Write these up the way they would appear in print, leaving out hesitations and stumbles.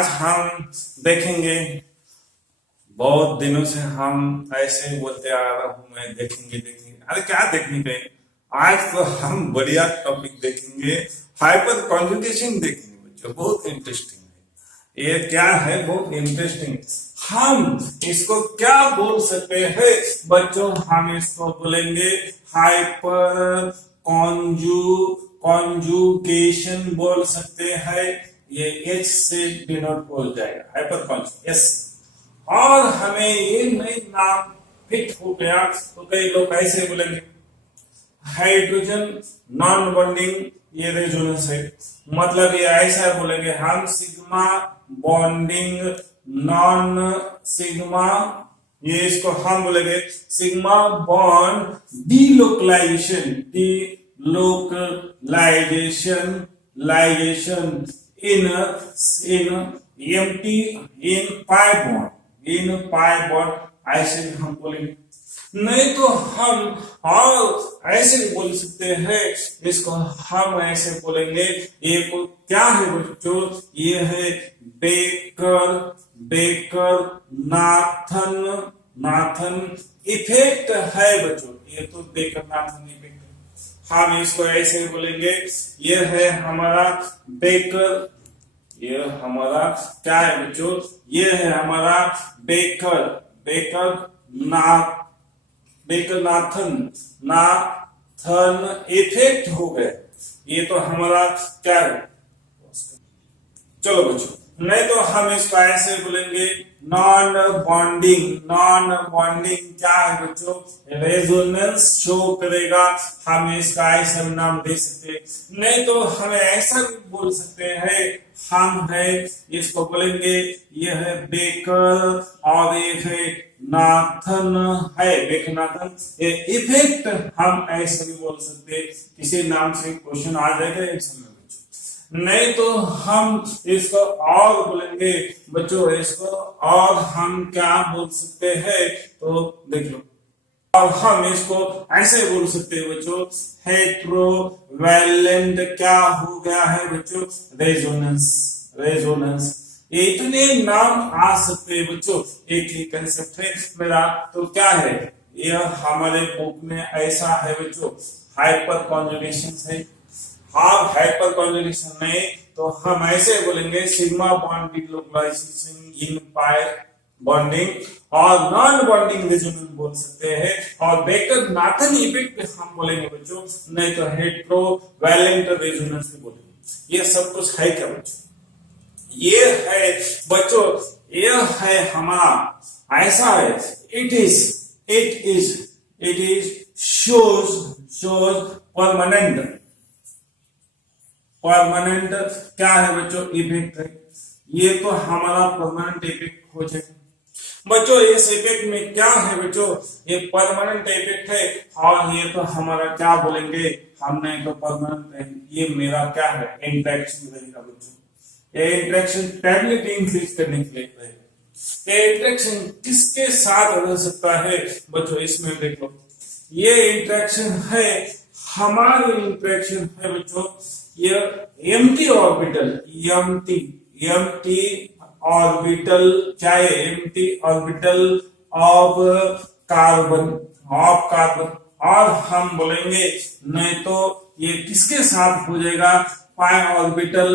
आज हम देखेंगे, बहुत दिनों से हम ऐसे ही बोलते आ रहा हूं मैं, देखेंगे देखेंगे। अरे क्या देखने गए, आज तो हम बढ़िया टॉपिक देखेंगे, हाइपर कॉन्जुगेशन देखेंगे बच्चों। बहुत इंटरेस्टिंग है ये, क्या है बहुत इंटरेस्टिंग। हम इसको क्या बोल सकते हैं बच्चों, हम इसको बोलेंगे हाइपर कॉन्जुगेशन बोल सकते हैं। ये एच से डिनोट हो जाएगा, हाइपर कॉन्जुगेशन यस। और हमें ये नई नाम फिट हो गया तो कई लोग ऐसे बोलेंगे हाइड्रोजन नॉन बॉन्डिंग, ये रेजोनेंस है। मतलब ये ऐसा बोलेंगे हम सिग्मा बॉन्डिंग नॉन सिग्मा, ये इसको हम बोलेंगे sigma bond delocalisation in empty in pi bond, ऐसे भी हम बोलेंगे। नहीं तो हम और ऐसे भी बोल सकते हैं, इसको हम ऐसे बोलेंगे, ये को क्या है बच्चों, ये है बेकर नाथन इफेक्ट है बच्चों। ये तो बेकर नाथन इफेक्ट है, हम इसको ऐसे बोलेंगे, ये है हमारा बेकर, ये हमारा क्या है बच्चों, ये है हमारा नाथन इफेक्ट हो गए। ये तो हमारा क्या है, चलो बच्चों। नहीं तो हम इसको ऐसे बोलेंगे नॉन बॉन्डिंग क्या है बच्चों, रेजोनेंस शो करेगा। हम इसका ऐसा नाम दे सकते। नहीं तो हमें ऐसा भी बोल सकते हैं, हम है इसको बोलेंगे ये है बेकर और ये है नाथन है, बेकर नाथन ये इफेक्ट, हम ऐसे भी बोल सकते। किसी नाम से क्वेश्चन आ जाएगा एग्जाम में। नहीं तो हम इसको और बोलेंगे बच्चों, इसको और हम क्या बोल सकते हैं, तो देख लो। और हम इसको ऐसे बोल सकते हैं बच्चों, हेट्रोवैलेंट क्या हो गया है बच्चों, रेजोनेंस। ये इतने नाम आ सकते हैं बच्चों, एक ही कंसेप्ट है मेरा। तो क्या है, यह हमारे बुक में ऐसा है बच्चों, हाइपर कॉन्जुगेशन है। हाँ, हाइपर कॉन्जुगेशन नहीं तो हम ऐसे बोलेंगे सिग्मा बॉन्ड डिलोकलाइजेशन इन पाई बॉन्डिंग, और नॉन बॉन्डिंग रेजोनेंस बोल सकते हैं। और बेकर नाथन इफेक्ट हम बोलेंगे बच्चों, नहीं तो हेट्रोवैलेंट रेजोनेंस भी बोलेंगे। ये सब कुछ है क्या बच्चों, ये है बच्चों, ये है हमारा ऐसा है, इट इज शोज परमानेंट क्या है बच्चों, इफेक्ट है। ये तो हमारा परमानेंट इफेक्ट हो जाएगा बच्चों। इस इफेक्ट में क्या है बच्चों, ये परमानेंट इफेक्ट है। और ये तो हमारा क्या बोलेंगे, हमने तो परमानेंट है, ये मेरा क्या है, इंटरेक्शन रहेगा बच्चों। ये इंटरेक्शन स्टेबिलिटी इंक्रीज करने के लिए रहेगा। ये इंटरेक्शन किसके साथ रह सकता है बच्चों, इसमें देखो, ये इंटरेक्शन है, हमारी इंटरेक्शन है बच्चों, ये एम्प्टी ऑर्बिटल, चाहे एम्प्टी ऑर्बिटल ऑफ कार्बन। और हम बोलेंगे नहीं तो ये किसके साथ हो जाएगा, पाई ऑर्बिटल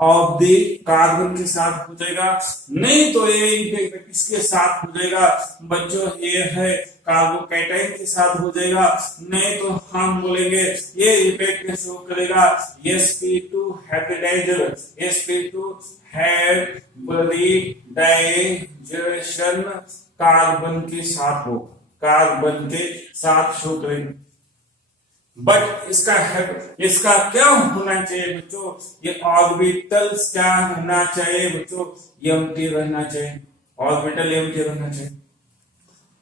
ऑफ द कार्बन के साथ हो जाएगा। नहीं तो ये इफेक्ट किसके साथ हो जाएगा बच्चों, ये है कार्बोकैटायन के साथ हो जाएगा। नहीं तो हम बोलेंगे ये इफेक्ट शो करेगा sp2 हाइब्रिडाइजेशन कार्बन के साथ हो, कार्बन के साथ शो करेगा। बट इसका क्या होना चाहिए बच्चों, ये ऑर्बिटल्स क्या होना चाहिए बच्चों, एम्प्टी रहना चाहिए, ऑर्बिटल एम्प्टी रहना चाहिए।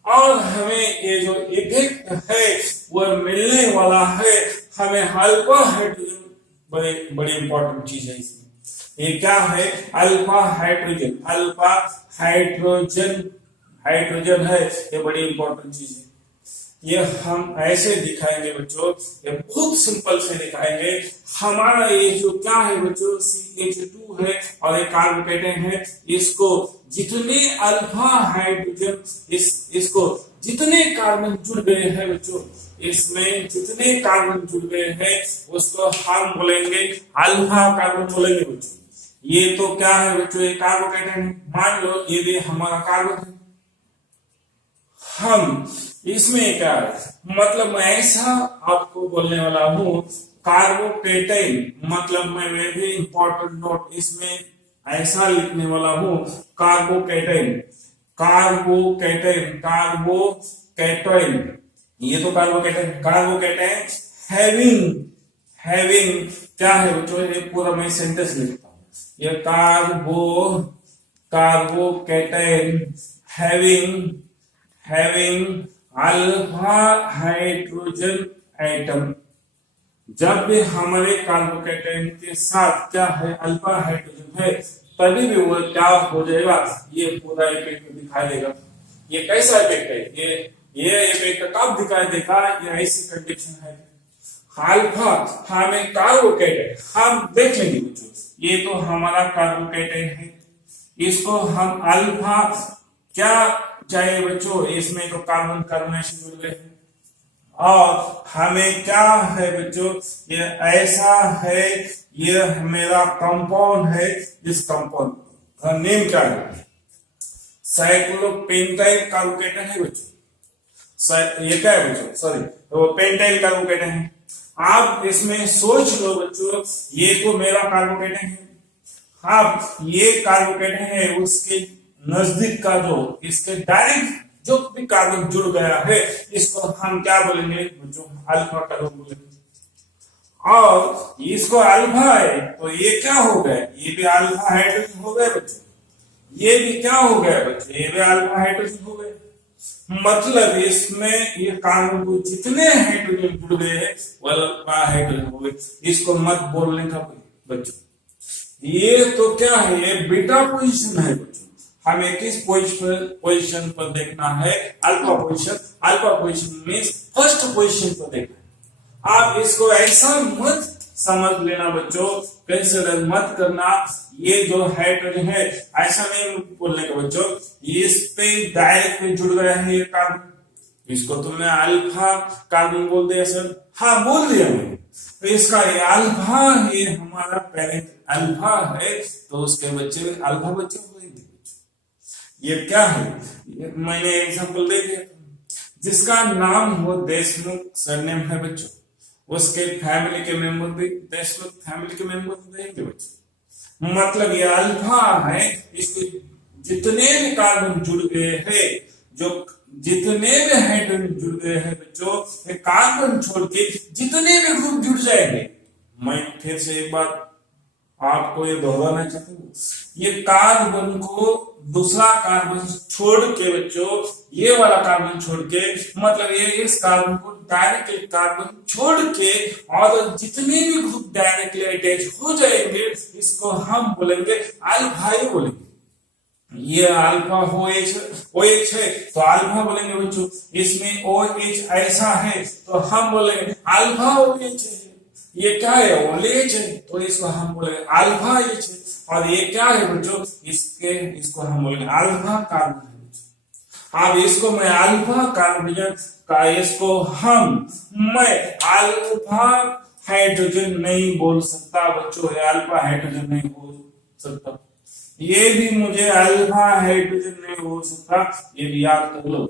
और हमें ये जो इफेक्ट है वो मिलने वाला है हमें अल्फा हाइड्रोजन, बड़ी इंपॉर्टेंट चीज है इसमें। ये क्या है, अल्फा हाइड्रोजन है, ये बड़ी इंपॉर्टेंट चीज है। ये हम ऐसे दिखाएंगे बच्चों, ये बहुत सिंपल से दिखाएंगे। हमारा ये जो क्या है बच्चों, CH2 है और एक कार्बोकेटन है, इसको जितने अल्फा हाइड्रोजन इसको जितने कार्बन जुड़ गए हैं बच्चों, इसमें जितने कार्बन जुड़ गए हैं उसको हम बोलेंगे अल्फा कार्बन बोलेंगे बच्चों। ये तो क्या है बच्चों, ये कार्बोकेटन है। मान लो ये भी हमारा कार्बन है, हम इसमें क्या है, मतलब मैं ऐसा आपको बोलने वाला हूं, कार्बोकेटन मतलब मैं भी इंपॉर्टेंट नोट इसमें ऐसा लिखने वाला हूं, कार्बोकेटन कार्बोकेटन कार्बोकेटन, ये तो कार्बोकेटन हैविंग हैविंग क्या है बच्चों, ये पूरा मैं सेंटेंस लिखता हूं, ये कार्बोकेटन हैविंग अल्फा हाइड्रोजन एटम। जब भी हमारे कार्बोकेटन के साथ क्या है, अल्फा हाइड्रोजन है, तभी भी वो क्या हो जाएगा, ये पूरा इफेक्ट दिखाई देगा। ये कैसा इफेक्ट है, ये इफेक्ट कब दिखाई देगा, ये ऐसी कंडीशन है, अल्फा हमें कार्बोकेटन हम देख लेंगे बच्चों, ये तो हमारा कार्बोकेटन है, इसको हम अल्फा क्या चाहिए बच्चों, इसमें तो कार्बन कार्बोनेशन जुड़ गए हैं, और हमें क्या है बच्चों, ये ऐसा है, ये मेरा कंपाउंड है, इस कंपाउंड का नेम क्या है, साइक्लोपेंटाइल कार्बोकेटन है बच्चों। ये क्या है बच्चों, सॉरी, तो पेंटाइल कार्बोकेटन है। आप इसमें सोच लो बच्चों, ये तो मेरा कार्बोकेटन है, अब ये कार्बोकेटन है, उसके नजदीक का जो इसके डायरेक्ट जो भी कार्बन जुड़ गया है, इसको हम क्या बोलेंगे बच्चों, अल्फा कार्बन बोलेंगे। और इसको अल्फा है तो ये क्या हो गया, ये भी अल्फा हाइड्रोजन हो गया बच्चों, ये भी क्या हो गया बच्चों, ये भी अल्फा हाइड्रोजन हो गए। मतलब इसमें ये कार्बन को जितने हाइड्रोजन जुड़ गए हैं वो अल्फा हाइड्रोजन हो गए, इसको मत बोलने का बच्चों। ये तो क्या है, ये बीटा पोजीशन है बच्चों, हमें किस पोजीशन पर देखना है, alpha position means first position पर देखना है। आप इसको ऐसा मत समझ लेना बच्चों, कंसीडर मत करना, ये जो हाइड्रोजन है ऐसा नहीं बोलने का बच्चों, इस पे डायरेक्ट में जुड़ गया है ये कार्बन, इसको तुमने अल्फा कार्बन बोल दिया सर, हाँ बोल दिया मैंने, तो इसका ये अल्फा, ये हमारा पेरेंट अल्फा है, तो उसके बच्चे अल्फा बच्चे होंगे। ये क्या है, ये मैंने एग्जांपल दे दिया, जिसका नाम हो देशमुख, सरनेम है बच्चों, उसके फैमिली के मेंबर भी देशमुख फैमिली के मेंबर रहेंगे बच्चों। मतलब ये अल्फा है, इसके जितने भी कार्बन जुड़ गए हैं, जो जितने भी हाइड्रोजन जुड़ गए हैं बच्चों, ये कार्बन छोड़ के जितने भी ग्रुप जुड़ जाएंगे, मैं फिर से एक बार आपको ये दोहराना चाहता हूँ, ये कार्बन को दूसरा कार्बन छोड़ के बच्चों, ये वाला कार्बन छोड़ के, मतलब ये इस कार्बन को डायरेक्टली कार्बन छोड़ के, और जितने भी ग्रुप डायरेक्टली अटैच हो जाएंगे, इसको हम बोलेंगे अल्फा ही बोलेंगे। ये अल्फा OH है तो अल्फा बोलेंगे बच्चों, इसमें OH ऐसा है तो हम बोलेंगे अल्फा OH है। ये क्या है, OH है तो इसको हम बोलेंगे अल्फा OH है। और ये क्या है बच्चों, इसको हम बोलेंगे अल्फा कार्बन है। अब इसको मैं अल्फा कार्बन का, इसको मैं अल्फा हाइड्रोजन नहीं बोल सकता बच्चों, ये अल्फा हाइड्रोजन नहीं हो सकता, ये भी मुझे अल्फा हाइड्रोजन नहीं हो सकता, ये भी याद कर लो।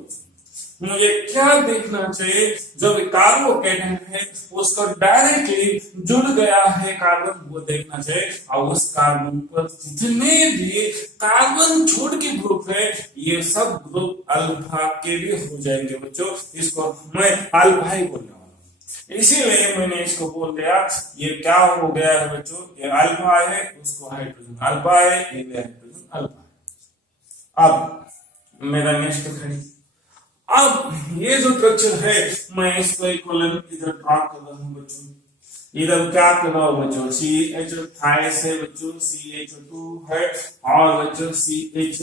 मुझे क्या देखना चाहिए, जो कार्बोकेटन है उसको डायरेक्टली जुड़ गया है कार्बन, वो देखना चाहिए, और उस कार्बन पर जितने भी कार्बन छोड़ के ग्रुप है, ये सब ग्रुप अल्फा के भी हो जाएंगे बच्चों, इसको मैं अल्फा ही बोलने वाला हूं, इसीलिए मैंने इसको बोल दिया। ये क्या हो गया है बच्चों, ये अल्फा है, उसको हाइड्रोजन अल्फा है, ये हाइड्रोजन अल्फा है। अब मेरा नेक्स्ट है, अब ये जो स्ट्रक्चर है, मैं इसको इक्विवेलेंट इधर ड्रॉ कर रहा हूं बच्चों, इधर क्या कर रहा हूं बच्चों, CH थाइस है बच्चों, CH2 है, और बच्चों CH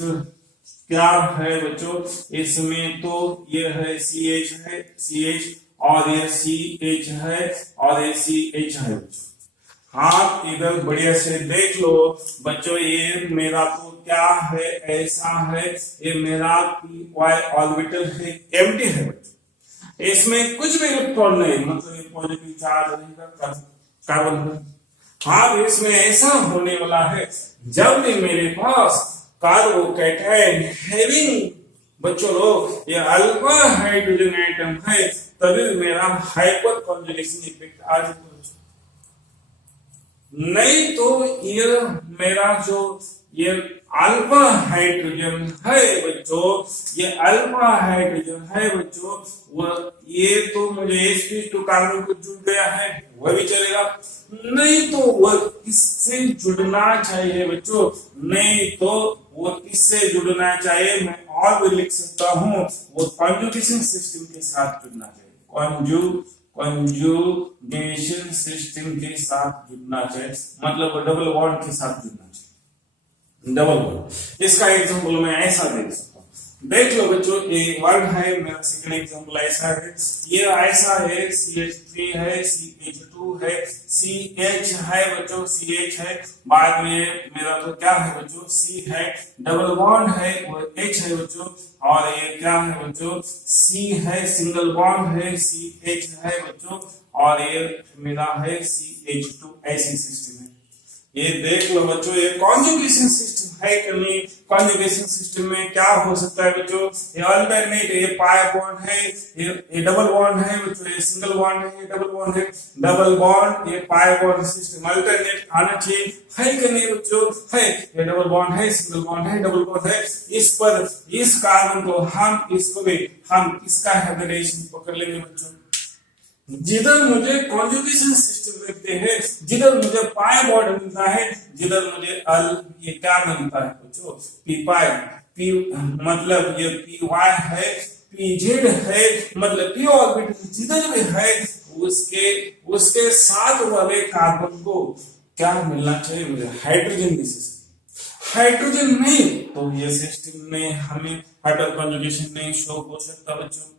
क्या है बच्चों, इसमें तो ये है CH है, CH, और ये CH है, और ये CH है बच्चों। हाँ, इधर बढ़िया से देख लो बच्चों, ये मेरा तो क्या है, ऐसा है, ये मेरा py ऑर्बिटल है, एम्प्टी है बच्चों, इसमें कुछ भी इलेक्ट्रॉन नहीं, मतलब ये पॉजिटिव चार्ज रहेगा कार्बन पर। हाँ, इसमें ऐसा होने वाला है, जब भी मेरे पास कार्बोकैटायन हैविंग बच्चों लोग ये अल्फा हाइड्रोजन एटम है, तभी मेरा हाइपर कॉन्जुगेशन इफेक्ट आ जाता है। नहीं तो ये मेरा जो ये अल्फा हाइड्रोजन है बच्चों, ये अल्फा हाइड्रोजन है बच्चों, वो ये तो मुझे sp2 कार्बन को जुड़ गया है, वह भी चलेगा। नहीं तो वो किससे जुड़ना चाहिए बच्चों, नहीं तो वो किससे जुड़ना चाहिए, मैं और भी लिख सकता हूं, वो कॉन्जुगेशन सिस्टम के साथ जुड़ना चाहिए, कंजुगेशन सिस्टम के साथ जुड़ना चाहिए, मतलब डबल बॉन्ड के साथ जुड़ना चाहिए, डबल बॉन्ड। इसका एग्जांपल मैं ऐसा दे सकता हूं, देख लो बच्चों, ये वर्ड है, मेरा सेकंड एग्जांपल ऐसा है, ये ऐसा है, CH3 है, CH2 है, CH है बच्चों, CH है, बाद में मेरा तो क्या है बच्चों, C है, डबल बॉन्ड है, वो H है बच्चों, और ये क्या है बच्चों, C है, सिंगल बॉन्ड है, CH है बच्चों, और ये मेरा है CH2, ऐसी सिस्टम है। ये देख लो बच्चों, ये कॉन्जुगेशन सिस्टम है कि नहीं, कॉन्जुगेशन सिस्टम में क्या हो सकता है बच्चों, ये अल्टरनेट, ये पाई बॉन्ड है, ये डबल बॉन्ड है बच्चों, ये सिंगल बॉन्ड है, ये डबल बॉन्ड है, डबल बॉन्ड, ये पाई बॉन्ड सिस्टम अल्टरनेट आना चाहिए, है कि नहीं बच्चों, है, ये डबल बॉन्ड है, सिंगल बॉन्ड है, डबल बॉन्ड है, इस पर इस कार्बन को हम इसका हाइब्रिडेशन पकड़ लेंगे बच्चों। जिधर मुझे कॉन्जुगेशन सिस्टम देखते हैं, जिधर मुझे पाई बॉन्ड मिलता है, जिधर मुझे ये क्या मिलता है बच्चों, पी पाई, पी मतलब ये py है, pz है, मतलब p ऑर्बिटल जिधर भी है, उसके साथ वाले कार्बन को क्या मिलना चाहिए मुझे, हाइड्रोजन की सिस्टम। हाइड्रोजन नहीं तो ये सिस्टम में हमें हाइड्रोजन कॉन्जुगेशन नहीं शो हो सकता बच्चों।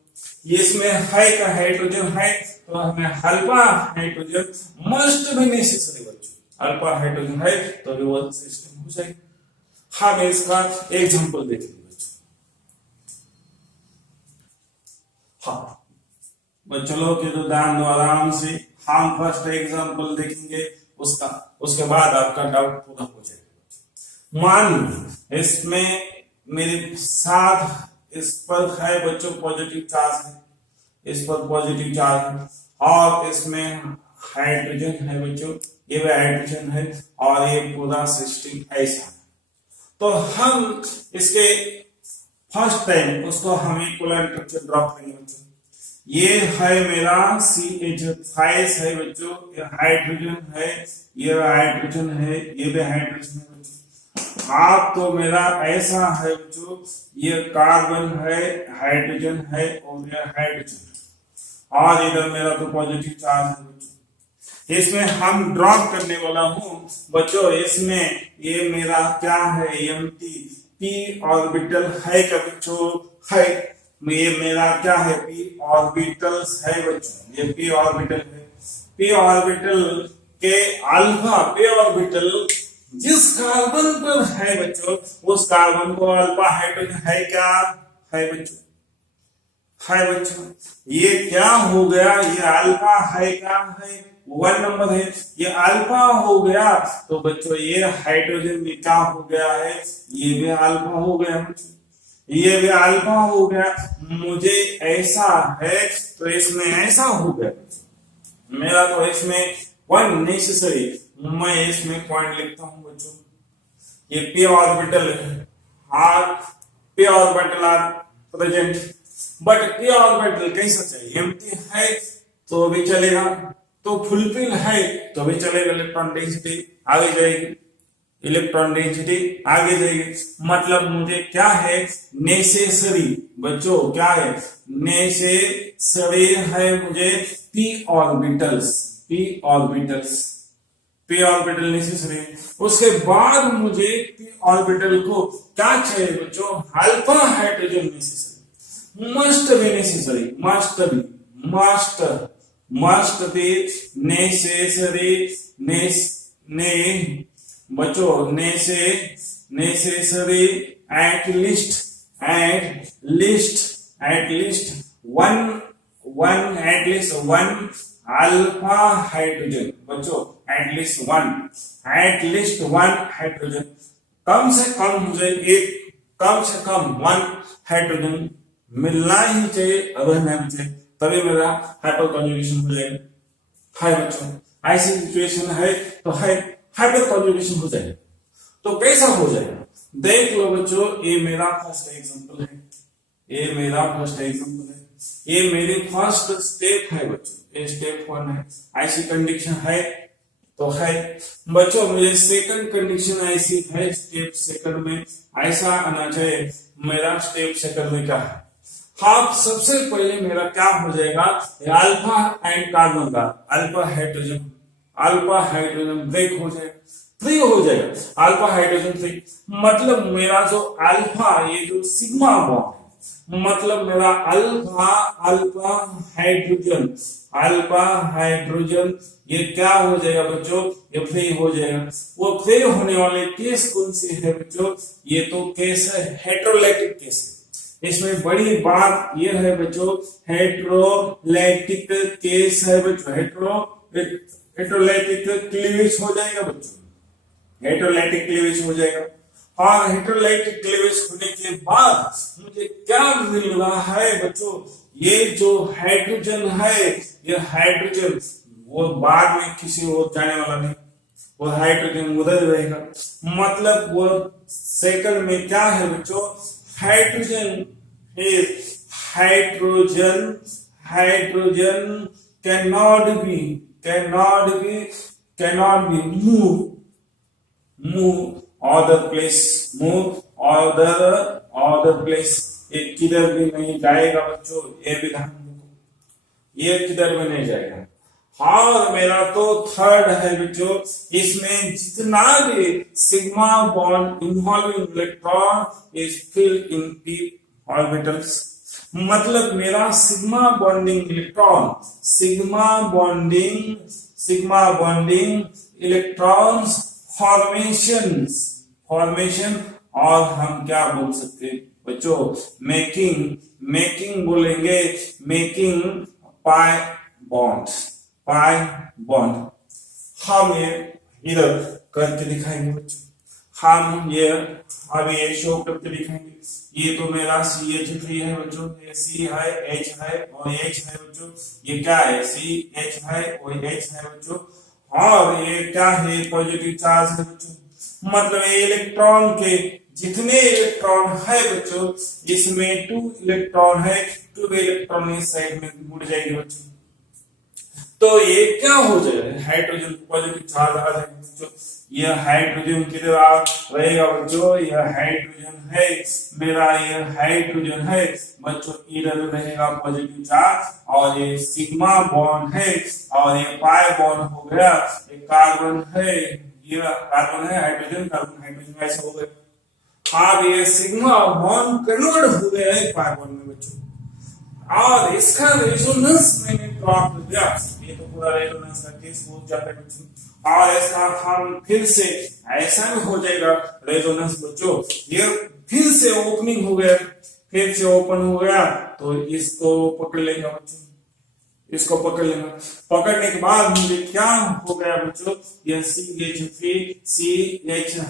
ये इसमें है का हाइड्रोजन है, तो हमें अल्फा हाइड्रोजन मस्ट भी नेसेसरी बच्चों, अल्फा हाइड्रोजन है तो भी वो सिस्टम हो जाएगी। हम इसका एग्जांपल देखेंगे बच्चों। हाँ चलो कि तो ध्यान दो आराम से, हम फर्स्ट एग्जांपल देखेंगे, उसके बाद आपका डाउट पूरा हो जाएगा। मान इसमें मेरे साथ इस पर है बच्चों पॉजिटिव चार्ज है, इस पर पॉजिटिव चार्ज है, और इसमें हाइड्रोजन है बच्चों, ये भी हाइड्रोजन है, और ये पूरा सिस्टम ऐसा है। तो हम इसके फर्स्ट टाइम उसको हम इक्विवेलेंट स्ट्रक्चर ड्रॉ करेंगे बच्चों। ये है मेरा CH5 है बच्चों, ये हाइड्रोजन है, ये हाइड्रोजन है, ये भी हाइड्रोजन है बच्चों। आप तो मेरा ऐसा है बच्चों, ये कार्बन है, हाइड्रोजन है, और ये हाइड्रोजन, और इधर मेरा तो पॉजिटिव चार्ज है बच्चों। इसमें हम ड्रॉप करने वाला हूं बच्चों, इसमें ये मेरा क्या है, एम्प्टी p ऑर्बिटल है क्या बच्चों, है, ये मेरा क्या है, p ऑर्बिटल्स है बच्चों, ये p ऑर्बिटल है, p ऑर्बिटल के अल्फा, p ऑर्बिटल जिस कार्बन पर है बच्चों, उस कार्बन को अल्फा हाइड्रोजन है क्या, है बच्चों, है बच्चों। ये क्या हो गया, ये अल्फा है क्या, है 1 नंबर है, ये अल्फा हो गया, तो बच्चों ये हाइड्रोजन भी क्या हो गया है, ये भी अल्फा हो गया बच्चों, ये भी अल्फा हो गया। मुझे ऐसा है तो इसमें ऐसा हो गया, मेरा तो इसमें 1 नेसेसरी, मैं इसमें पॉइंट लिखता हूं बच्चों, ये p orbital are, p orbital are present, but p orbital कैसा चाहिए, एम्प्टी है तो भी चलेगा, तो फुलफिल है तो भी चलेगा, इलेक्ट्रॉन डेंसिटी आगे जाएगी, इलेक्ट्रॉन डेंसिटी आगे जाएगी, मतलब मुझे क्या है, नेसेसरी बच्चों, क्या है, नेसेसरी है मुझे p orbitals, p orbitals, P orbital necessary. उसके बाद मुझे पी ऑर्बिटल को क्या चाहिए बच्चों, alpha hydrogen necessary, must be necessary, must be necessary, बच्चों necessary at least one alpha hydrogen, बच्चों एटलीस्ट वन हाइड्रोजन, कम से कम वन हाइड्रोजन मिलना ही चाहिए, रहना भी चाहिए, तभी मेरा हाइपर कॉन्जुगेशन हो जाएगा। हाय बच्चों, ऐसी सिचुएशन है तो हाइपर कॉन्जुगेशन हो जाएगा। तो कैसा हो जाएगा देख लो बच्चों, ये मेरा फर्स्ट एग्जांपल है, ये मेरी फर्स्ट स्टेप है बच्चों, ये स्टेप 1 है। ऐसी कंडीशन है तो है बच्चों, मुझे सेकंड कंडीशन ऐसी है, स्टेप सेकंड में ऐसा आना चाहिए। मेरा स्टेप सेकंड में क्या है, हाफ सबसे पहले मेरा क्या हो जाएगा, अल्फा एंड कार्बन का अल्फा हाइड्रोजन ब्रेक हो जाएगा, फ्री हो जाएगा, अल्फा हाइड्रोजन फ्री। मतलब मेरा जो अल्फा, ये जो सिग्मा बॉन्ड, मतलब मेरा अल्फा हाइड्रोजन ये क्या हो जाएगा बच्चों, ये फ्री हो जाएगा। वो फ्री होने वाले केस कौन से है बच्चों, ये तो केस है हेटेरोलाइटिक केस। इसमें बड़ी बात ये है बच्चों, हेटेरोलाइटिक केस है बच्चों, हेटेरोलाइटिक क्लीवेज हो जाएगा बच्चों, हेटेरोलाइटिक क्लीवेज हो जाएगा। और हेटेरोलाइटिक क्लीवेज होने के बाद मुझे क्या मिल रहा है बच्चों, ये जो हाइड्रोजन है, ये हाइड्रोजन वो बाद में किसी और जाने वाला नहीं, वो हाइड्रोजन उधर रहेगा। मतलब वो सेकंड में क्या है बच्चों, hydrogen cannot be move other place, ये किधर भी नहीं जाएगा बच्चों, ये भी ध्यान रखो, ये किधर भी नहीं जाएगा। और मेरा तो थर्ड है बच्चों, इसमें जितना भी sigma bond involving electron is filled in P orbitals, मतलब मेरा सिग्मा बॉन्डिंग इलेक्ट्रॉन्स फॉर्मेशन, और हम क्या बोल सकते हैं बच्चों, मेकिंग बोलेंगे, मेकिंग पाई बॉन्ड। हम ये इधर करके दिखाएंगे बच्चों, हम ये अभी ये शो करके दिखाएंगे। ये तो मेरा CH3 है बच्चों, ये C है, H है और H है बच्चों, ये क्या है, CH है और H है बच्चों, और ये क्या है, पॉजिटिव चार्ज है बच्चों। मतलब ये इलेक्ट्रॉन के जितने इलेक्ट्रॉन है बच्चों, इसमें 2 इलेक्ट्रॉन है, 2 इलेक्ट्रॉन इस साइड में मुड़ जाएंगे बच्चों। तो ये क्या हो जाएगा, हाइड्रोजन पॉजिटिव चार्ज आ जाएगा बच्चों। ये हाइड्रोजन किधर रहेगा बच्चों, ये हाइड्रोजन है मेरा, ये हाइड्रोजन है बच्चों, इधर रहेगा पॉजिटिव चार्ज, और ये सिग्मा बॉन्ड है, और ये पाई बॉन्ड हो गया, ये कार्बन है, ये कार्बन है, हाइड्रोजन ऐसा हो गया। अब ये सिग्मा बॉन्ड कन्वर्ट हो गया है पाई बॉन्ड में बच्चों, और इसका रेजोनेंस मैंने ड्रॉ कर दिया, ये तो पूरा रेजोनेंस का केस हो जाता है बच्चों। और ऐसा हम फिर से ऐसा भी हो जाएगा रेजोनेंस बच्चों, ये फिर से ओपनिंग हो गया, फिर से ओपन हो गया, तो इसको पकड़ लेंगे बच्चों, इसको पकड़ लेंगे। पकड़ने के बाद मुझे क्या हो गया बच्चों, ये CH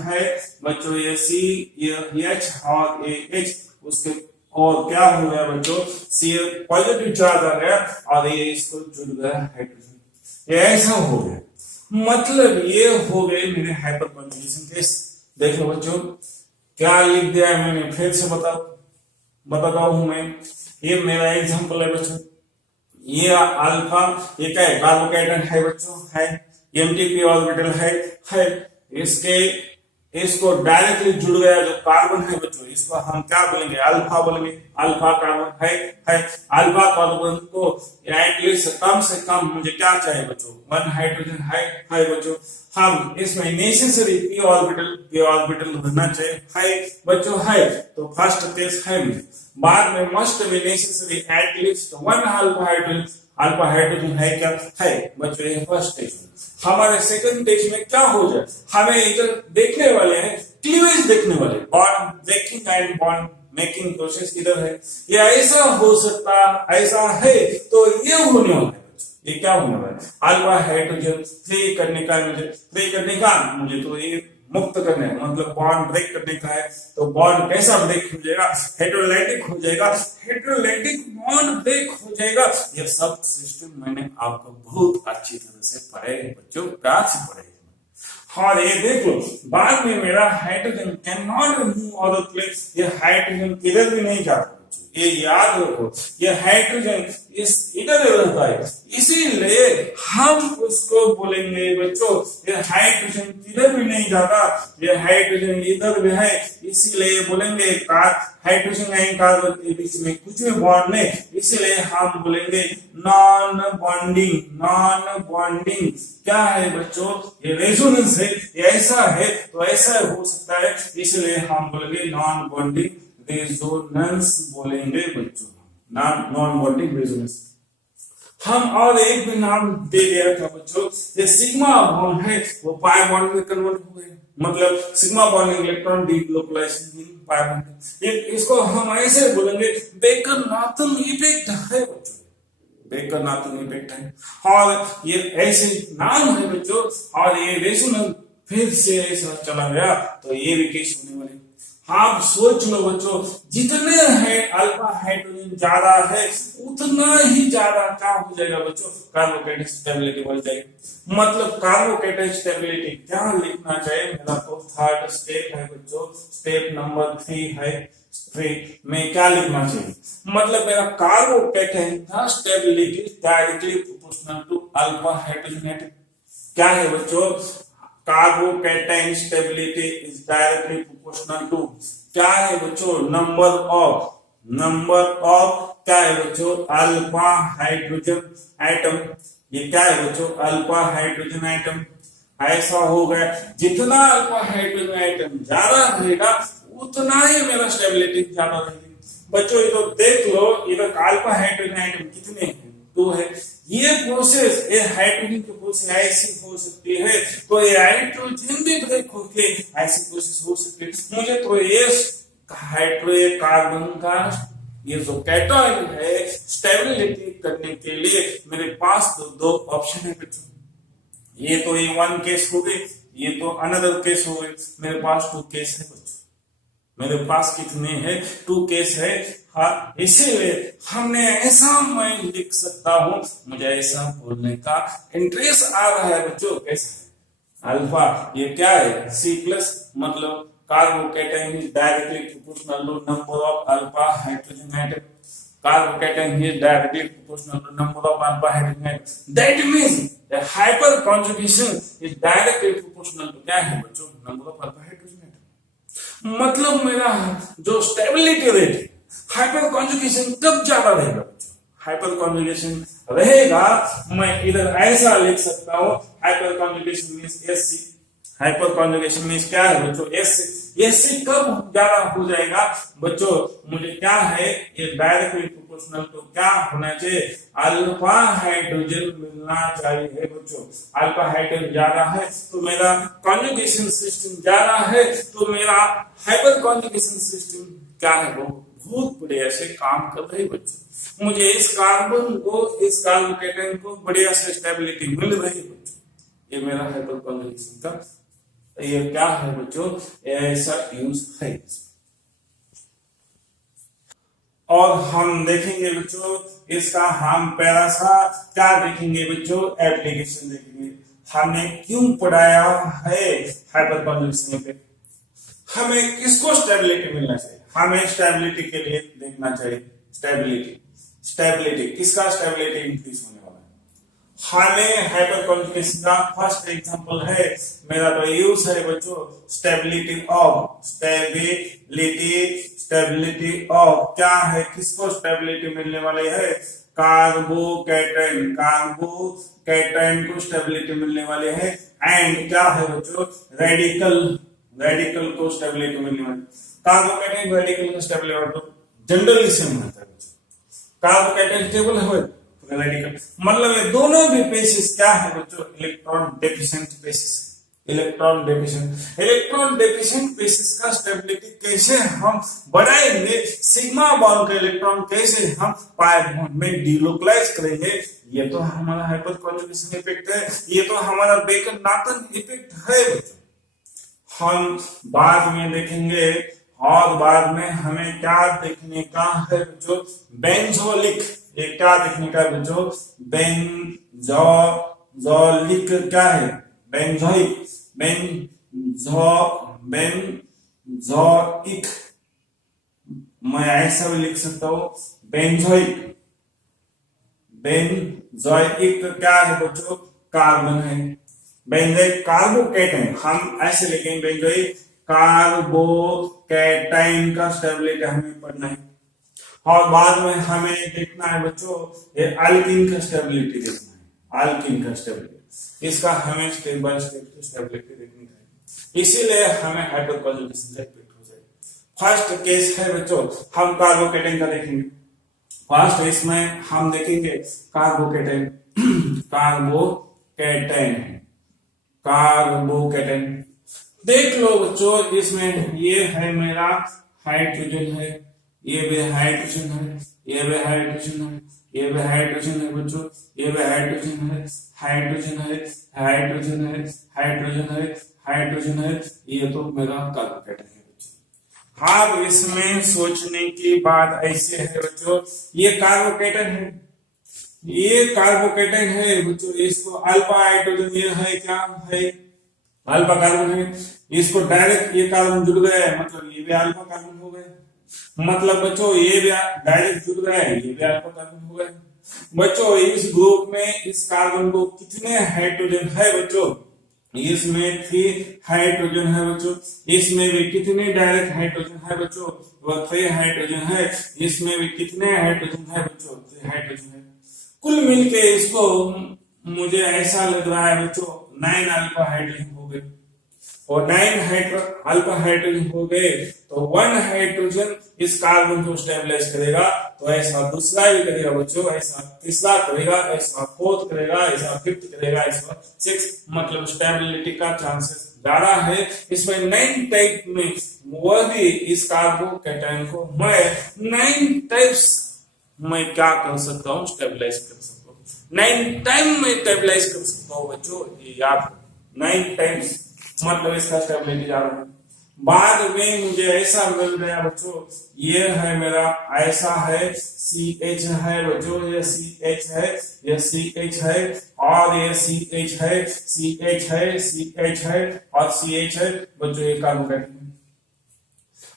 है बच्चों, ये C, ये H और ये H, उसके और क्या हो गया बच्चों, C पॉजिटिव चार्ज आ गया, और ये इसको जुड़ गया हाइड्रोजन, ये ऐसा हो गया। मतलब ये हो गए मेरे हाइपर कॉन्जुगेशन केस। देख लो बच्चों, क्या लिख दिया है मैंने, फिर से बताता हूं मैं। ये मेरा एग्जांपल है बच्चों, ये अल्फा, ये क्या है, कार्बोकेटन है बच्चों, है एम्प्टी पी ऑर्बिटल है, इसके इसको डायरेक्टली जुड़ गया जो कार्बन है बच्चों, इसको हम क्या बोलेंगे, अल्फा बोलेंगे। अल्फा कार्बन है अल्फा कार्बन को एटलीस्ट कम से कम मुझे क्या चाहिए बच्चों, 1 हाइड्रोजन है बच्चों। हम इसमें नेसेसरी पी ऑर्बिटल होना चाहिए बच्चों, है तो फर्स्ट केस है। बाद में must be necessary at least 1 alpha hydrogen है क्या, है बच्चों, ये फर्स्ट केस। हमारे सेकंड केस में क्या हो जाए, हमें इधर देखने वाले हैं क्लीवेज देखने वाले, bond breaking and bond making process इधर है। ये ऐसा हो सकता, ऐसा है तो ये होने वाला है, ये क्या होने वाला है, अल्फा हाइड्रोजन फ्री करने का मुझे तो ये मुक्त करना है, मतलब बॉन्ड ब्रेक करने का है। तो बॉन्ड कैसा ब्रेक हो जाएगा, हेटेरोलाइटिक हो जाएगा, हेटेरोलाइटिक बॉन्ड ब्रेक हो जाएगा। ये सब सिस्टम मैंने आपको बहुत अच्छी तरह से पढ़े बच्चों, प्यार से पढ़े। और ये देख लो, बाद में मेरा hydrogen can not move out of place, ये हाइड्रोजन किधर भी नहीं जाता, ये याद रखो, ये हाइड्रोजन इस इधर रहता है, इसीलिए हम उसको बोलेंगे बच्चों, ये हाइड्रोजन किधर भी नहीं जाता, ये हाइड्रोजन इधर भी है, इसीलिए बोलेंगे हाइड्रोजन एंड कार्बन के बीच में कुछ भी बॉन्ड नहीं, इसीलिए हम बोलेंगे नॉन बॉन्डिंग। क्या है बच्चों, ये रेजोनेंस है, ये ऐसा है तो ऐसा हो सकता है, इसलिए हम बोलेंगे नॉन बॉन्डिंग रेजोनेंस बोलेंगे बच्चों, नॉन बॉन्डिंग रेजोनेंस। हम और एक भी नाम दे दिया था बच्चों, ये सिग्मा बॉन्ड है वो पाई बॉन्ड में कन्वर्ट हो गए, मतलब सिग्मा बॉन्डिंग इलेक्ट्रॉन डीलोकलाइजेशन इन पाई बॉन्ड। इसको हम ऐसे बोलेंगे बेकर-नाथन इफेक्ट है बच्चों, बेकर-नाथन इफेक्ट है। और ये ऐसे नाम है बच्चों, और ये रेजोनेंस फिर से ऐसा चला गया तो ये भी केस होने वाले। आप सोच लो बच्चों, जितने है अल्फा हाइड्रोजन ज्यादा है उतना ही ज्यादा क्या हो जाएगा बच्चों, कार्बोकेटाइन स्टेबिलिटी बढ़ जाएगी। मतलब कार्बोकेटाइन स्टेबिलिटी क्या लिखना चाहिए, मेरा तो थर्ड स्टेप है बच्चों, स्टेप नंबर 3 है, 3 में क्या लिखना चाहिए, मतलब मेरा कार्बोकेटाइन का stability directly proportional to alpha hydrogen atom. क्या है बच्चों, carbocation stability is directly proportional to, क्या है बच्चों, नंबर ऑफ क्या है बच्चों, अल्फा हाइड्रोजन एटम। ये क्या है बच्चों, अल्फा हाइड्रोजन एटम। ऐसा हो गया, जितना अल्फा हाइड्रोजन एटम ज्यादा रहेगा उतना ही मेरा स्टेबिलिटी ज्यादा रहेगी बच्चों। ये तो देख लो, इधर अल्फा हाइड्रोजन एटम कितने हैं, 2 है। ये प्रोसेस, ये हाइड्रोजन की प्रोसेस ऐसी हो सकती है, तो ये हाइड्रोजन भी ब्रेक होके ऐसी प्रोसेस हो सकती है। मुझे तो ये कार्बन का ये जो कैटायन है स्टेबिलिटी करने के लिए मेरे पास तो 2 ऑप्शन है बच्चों। ये तो ये 1 केस हो गई, ये तो अनदर केस हो गई, मेरे पास 2 केस है बच्चों। मेरे पास कितने हैं, 2 केस है। हाँ, इसीलिए हमने ऐसा मैं लिख सकता हूं, मुझे ऐसा बोलने का इंटरेस्ट आ रहा है बच्चों। कैसा है अल्फा, ये क्या है C प्लस, मतलब carbocation is directly proportional to number of alpha hydrogen atom. Carbocation is directly proportional to number of alpha hydrogen atom. That means the hyperconjugation is directly proportional to क्या है बच्चों, number of alpha hydrogen atom. मतलब मेरा जो stability rate है, hyperconjugation कब ज्यादा रहेगा बच्चों, हाइपर कॉन्जुगेशन रहेगा, मैं इधर ऐसा लिख सकता हूं, hyper conjugation means SC। Hyper conjugation means क्या है बच्चों, SC कब ज्यादा हो जाएगा बच्चों, मुझे क्या है, ये डायरेक्टली प्रोपोर्शनल टू क्या होना चाहिए, अल्फा हाइड्रोजन मिलना चाहिए बच्चों। अल्फा हाइड्रोजन ज्यादा है तो मेरा कॉन्जुगेशन सिस्टम ज्यादा है, तो मेरा हाइपर कॉन्जुगेशन सिस्टम क्या है, वो बहुत बढ़िया से काम कर रहे बच्चों। मुझे इस कार्बन को, इस कार्बोकेटाइन को बढ़िया से स्टेबिलिटी मिल रही है बच्चों। ये मेरा हाइपर कॉन्जुगेशन का ये क्या है बच्चों, ऐसा यूज है। और हम देखेंगे बच्चों इसका, हम पहला सा क्या देखेंगे बच्चों, एप्लीकेशन देखेंगे। हमने क्यों पढ़ाया है हाइपर कॉन्जुगेशन पे, हमें किसको स्टेबिलिटी मिलना चाहिए, हमें स्टेबिलिटी के लिए देखना चाहिए, स्टेबिलिटी किसका स्टेबिलिटी इंक्रीज होने वाला है। हमें हाइपर कॉन्जुगेशन का फर्स्ट एग्जांपल है मेरा तो यूज है बच्चों स्टेबिलिटी ऑफ क्या है, किसको स्टेबिलिटी मिलने वाली है, कार्बोकैटायन को स्टेबिलिटी मिलने वाली है। एंड क्या है बच्चों रेडिकल को स्टेबिलिटी मिलने वाली। कार्बोकैटायन रेडिकल को स्टेबिलिटी जनरली सेम रहता है बच्चों, कार्बोकैटायन स्टेबल है रेडिकल, मतलब ये दोनों भी बेसिस क्या है बच्चों, इलेक्ट्रॉन डेफिशिएंट बेसिस का स्टेबिलिटी कैसे हम बढ़ाएंगे, सिग्मा बॉन्ड का इलेक्ट्रॉन कैसे हम पाई बॉन्ड में डिलोकलाइज करेंगे, ये तो हमारा हाइपर कॉन्जुगेशन इफेक्ट है, ये तो हमारा बेकन नाटन इफेक्ट है बच्चों। हम बाद में देखेंगे और बाद में हमें क्या देखने का है बच्चों, बेंजोलिक, ये क्या देखने का है बच्चों, बेंजोलिक क्या है, बेंजोइक मैं ऐसा भी लिख सकता हूं बेंजोइक क्या है बच्चों, कार्बन है। बेंजोइक कार्बोकैटायन हम ऐसे लिखेंगे, बेंजोइक कार्बोकैटायन का स्टेबिलिटी हमें पढ़ना है। और बाद में हमें देखना है बच्चों ये अल्कीन का स्टेबिलिटी देखना है, अल्कीन का स्टेबिलिटी, इसका हमें स्टेप बाय स्टेप स्टेबिलिटी देखनी है, इसीलिए हमें हाइपर कॉन्जुगेशन इफेक्ट हो जाएगा। फर्स्ट केस है बच्चों, हम कार्बोकैटायन का देखेंगे। फर्स्ट इसमें हम देखेंगे कार्बोकैटायन देख लो बच्चों, इसमें ये है मेरा हाइड्रोजन है, ये भी हाइड्रोजन है, ये भी हाइड्रोजन है, ये भी हाइड्रोजन है बच्चों, ये भी हाइड्रोजन है, हाइड्रोजन है, हाइड्रोजन है, हाइड्रोजन है, हाइड्रोजन है, ये तो मेरा कार्बोकैटायन है बच्चों। हाँ इसमें सोचने की बात ऐसे है बच्चों, ये कार्बोकैटायन है बच्चों, इसको अल्फा हाइड्रोजन ये है, क्या है अल्फा कार्बन है, इसको डायरेक्ट ये कार्बन जुड़ गया है, मतलब ये भी अल्फा कार्बन हो गया, मतलब बच्चों ये भी डायरेक्ट जुड़ गया है, ये भी अल्फा कार्बन हो गया बच्चों। इस ग्रुप में इस कार्बन को कितने हाइड्रोजन है बच्चों, इसमें 3 हाइड्रोजन है बच्चों, इसमें भी कितने डायरेक्ट हाइड्रोजन है बच्चों, वह 3 हाइड्रोजन है, इसमें भी कितने हाइड्रोजन है बच्चों, 3 हाइड्रोजन है। कुल मिलके इसको मुझे ऐसा लग रहा है बच्चों 9 अल्फा हाइड्रोजन हो गए, और 9 अल्फा हाइड्रोजन हो गए तो 1 हाइड्रोजन इस कार्बन को स्टेबलाइज करेगा, तो ऐसा दूसरा भी करेगा बच्चों, ऐसा तीसरा करेगा, ऐसा फोर्थ करेगा, ऐसा फिफ्थ करेगा, ऐसा 6, मतलब स्टेबिलिटी का चांसेस ज्यादा है। इसमें 9 टाइप में वह भी इस कार्बोकैटायन को मैं 9 टाइप्स मैं क्या कर सकता हूँ, स्टेबलाइज कर सकता हूँ, 9 टाइम में स्टेबलाइज कर सकता हूँ बच्चों, ये याद 9 टाइम्स, मतलब इसका स्टेबिलिटी ज्यादा है। बाद में मुझे ऐसा मिल गया बच्चों, ये है मेरा ऐसा है CH है बच्चों, ये CH है, ये CH है, और ये CH है, CH है, CH है, और CH है बच्चों, ये कार्बोकैटायन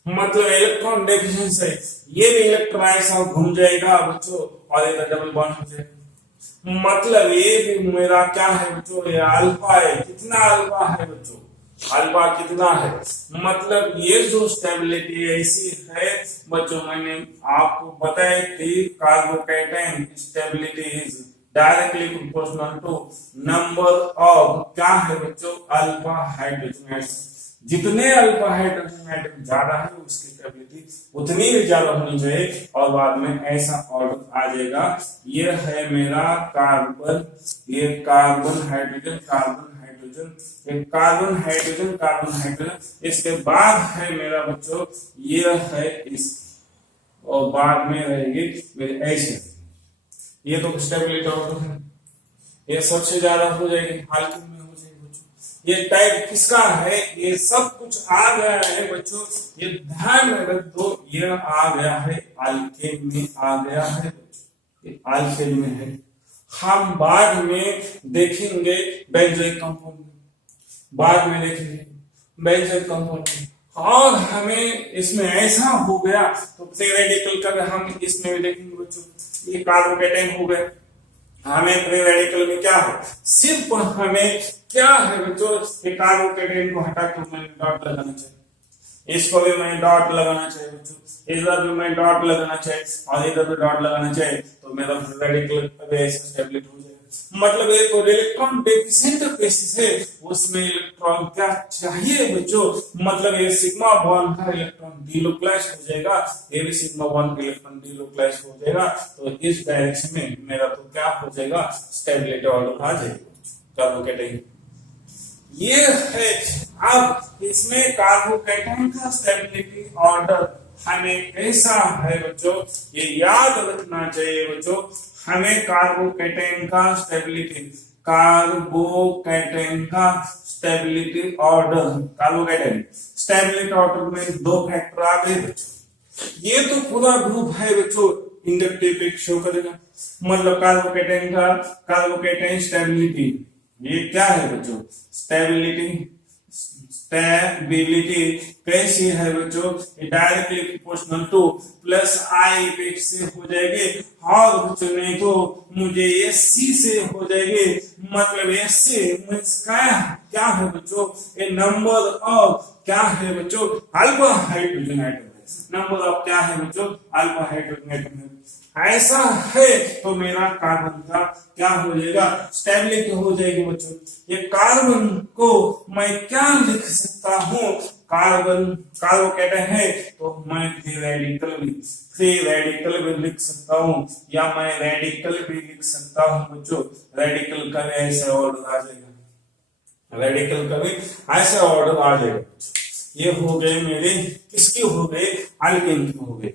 मतलब इलेक्ट्रॉन डेफिशिएंसी है, ये भी इलेक्ट्रॉन ऐसा घूम जाएगा बच्चों, और ये डबल बॉन्ड हो जाएगा, मतलब ये भी मेरा क्या है बच्चों, ये अल्फा है, कितना अल्फा है बच्चों, अल्फा कितना है, मतलब ये जो स्टेबिलिटी ऐसी है बच्चों, मैंने आपको बताया कि carbocation stability is directly proportional to number of क्या है बच्चों, अल्फा हाइड्रोजन एटम्स। जितने अल्फा हाइड्रोजन एटम ज्यादा है उसकी स्टेबिलिटी उतनी ही ज्यादा होनी चाहिए, और बाद में ऐसा ऑर्डर आ जाएगा, ये है मेरा कार्बन, ये कार्बन हाइड्रोजन, कार्बन हाइड्रोजन, इसके बाद है मेरा बच्चों ये है इस, और बाद में रहेगी मेरे ऐसे, ये तो स्टेबिलिटी ऑर्डर है, ये सबसे ज्यादा हो जाएगी, हालांकि में हो जाएगी बच्चों। ये टाइप किसका है, ये सब कुछ आ गया है बच्चों, ये ध्यान में रख दो, ये आ गया है अल्केन में, आ गया है ये अल्केन में है। हम बाद में देखेंगे बेंजोइक कंपाउंड, बाद में देखेंगे बेंजोइक कंपाउंड, और हमें इसमें ऐसा हो गया तो रेडिकल कर हम इसमें भी देखेंगे बच्चों, ये कार्बोकैटायन हो गया, हमें फ्री रेडिकल में क्या है, सिर्फ हमें क्या है बच्चों, कार्बोकेटाइन को हटा के मैंने डॉट लगाना चाहिए, इसको भी मैं डॉट लगाना चाहिए बच्चों, इधर भी मैं डॉट लगाना चाहिए और इधर भी डॉट लगाना चाहिए, तो मेरा रेडिकल स्टेबिलिटी हो जाएगा। मतलब एक इलेक्ट्रॉन डेफिशिएंट स्पीशीज है, उसमें इलेक्ट्रॉन क्या चाहिए बच्चों, मतलब ये सिग्मा बॉन्ड का इलेक्ट्रॉन डीलोक्लाइज हो जाएगा, ये भी सिग्मा बॉन्ड का इलेक्ट्रॉन डीलोक्लाइज हो जाएगा, तो इस डायरेक्शन में मेरा तो क्या हो जाएगा, स्टेबिलिटी ऑर्डर आ जाएगा कार्बोकेटाइन। ये है, अब इसमें कार्बोकेटाइन का स्टेबिलिटी ऑर्डर हमें कैसा है बच्चों, ये याद रखना चाहिए बच्चों, हमें कार्बोकेटाइन का stability order, carbocation stability order में दो फैक्टर आ गए बच्चों। ये तो पूरा ग्रुप है बच्चों, इंडक्टिव पे शो करेगा, मतलब कार्बोकेटाइन स्टेबिलिटी, ये क्या है बच्चों, स्टेबिलिटी कैसी है बच्चों, directly proportional two plus I effect से हो जाएगी, और बच्चों नहीं तो मुझे ये सी से हो जाएगी, मतलब ये सी क्या है बच्चों, ये नंबर ऑफ क्या है बच्चों, alpha hydrogen atom, number of क्या है बच्चों, अल्फा हाइड्रोजन एटम है। ऐसा है तो मेरा कार्बन का क्या हो जाएगा, स्टेबिलिटी हो जाएगी बच्चों। ये कार्बन को मैं क्या लिख सकता हूँ, कार्बोकेटाइन है तो मैं फ्री रेडिकल भी लिख सकता हूँ, या मैं रेडिकल भी लिख सकता हूँ बच्चों, रेडिकल का भी ऐसा ऑर्डर आ जाएगा, रेडिकल का भी ऐसा ऑर्डर आ जाएगा। ये हो गए मेरे किसके हो गए, अल्केन के हो गए।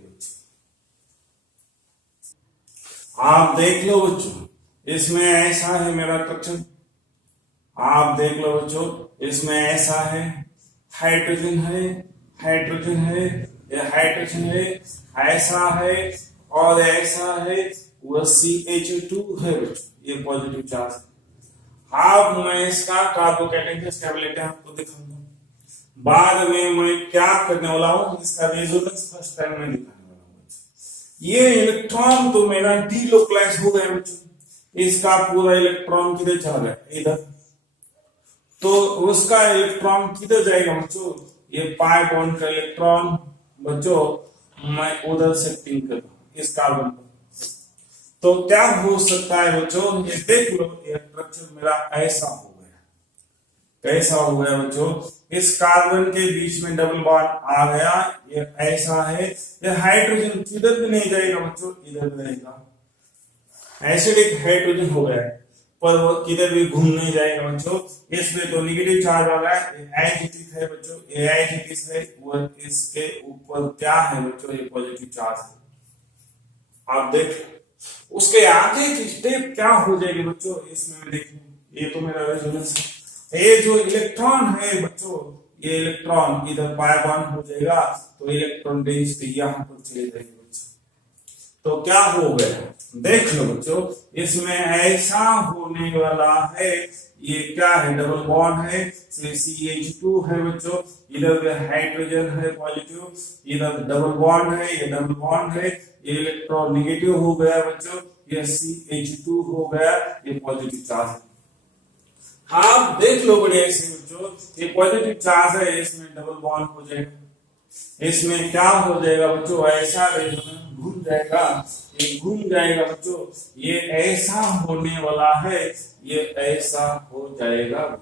आप देख लो बच्चों, इसमें ऐसा है मेरा स्ट्रक्चर, आप देख लो बच्चों, इसमें ऐसा है, हाइड्रोजन है, हाइड्रोजन है, ये हाइड्रोजन है, ऐसा है और ऐसा है, वो CH2 है बच्चों, ये पॉजिटिव चार्ज। अब मैं इसका कार्बोकेटाइन की स्टेबिलिटी आपको दिखाऊंगा, बाद में मैं क्या करने वाला हूं, इसका रेजोनेंस फर्स्ट टाइम में दिखाने वाला हूं। ये इलेक्ट्रॉन तो मेरा डीलोकलाइज हो गया बच्चों, इसका पूरा इलेक्ट्रॉन किधर चला गया, इधर, तो उसका इलेक्ट्रॉन किधर जाएगा बच्चों, ये पाई बॉन्ड का इलेक्ट्रॉन बच्चों मैं उधर शिफ्टिंग कर इस कार्बन पर, तो क्या हो सकता है बच्चों, ये देख लो, ये स्ट्रक्चर मेरा ऐसा हो गया, कैसा हो गया बच्चों, इस कार्बन के बीच में डबल बॉन्ड आ गया, ये ऐसा है, ये हाइड्रोजन किधर भी नहीं जाएगा बच्चों, इधर रहेगा, एसिडिक हाइड्रोजन हो गया, पर वो किधर भी घूम नहीं जाएगा बच्चों, इसमें तो नेगेटिव चार्ज आ रहा है, एजिटिक है बच्चों, ये एजिटिक है, वो इसके ऊपर क्या है बच्चों, ये पॉजिटिव चार्ज है। आप देख उसके आगे की स्टेप क्या हो जाएगी बच्चों, इसमें देखिए, ये तो मेरा रेजोनेंस है, ये जो इलेक्ट्रॉन है बच्चों, ये इलेक्ट्रॉन इधर पाई बॉन्ड हो जाएगा, तो इलेक्ट्रॉन डेंसिटी यहाँ पर चली जाएगी बच्चों, तो क्या हो गया, देख लो बच्चों, इसमें ऐसा होने वाला है, ये क्या है, डबल बॉन्ड है, CH2 है बच्चों, इधर हाइड्रोजन है पॉजिटिव, इधर डबल बॉन्ड है, ये डबल बॉन्ड है, ये इलेक्ट्रॉन नेगेटिव हो गया बच्चों, ये CH2 हो गया, ये पॉजिटिव चार्ज है। आप देख लो बढ़िया से बच्चों, ये पॉजिटिव चार्ज है, इसमें डबल बॉन्ड हो जाएगा, इसमें क्या हो जाएगा बच्चों, ऐसा घूम जाएगा, ये घूम जाएगा बच्चों, ये ऐसा होने वाला है, ये ऐसा हो जाएगा,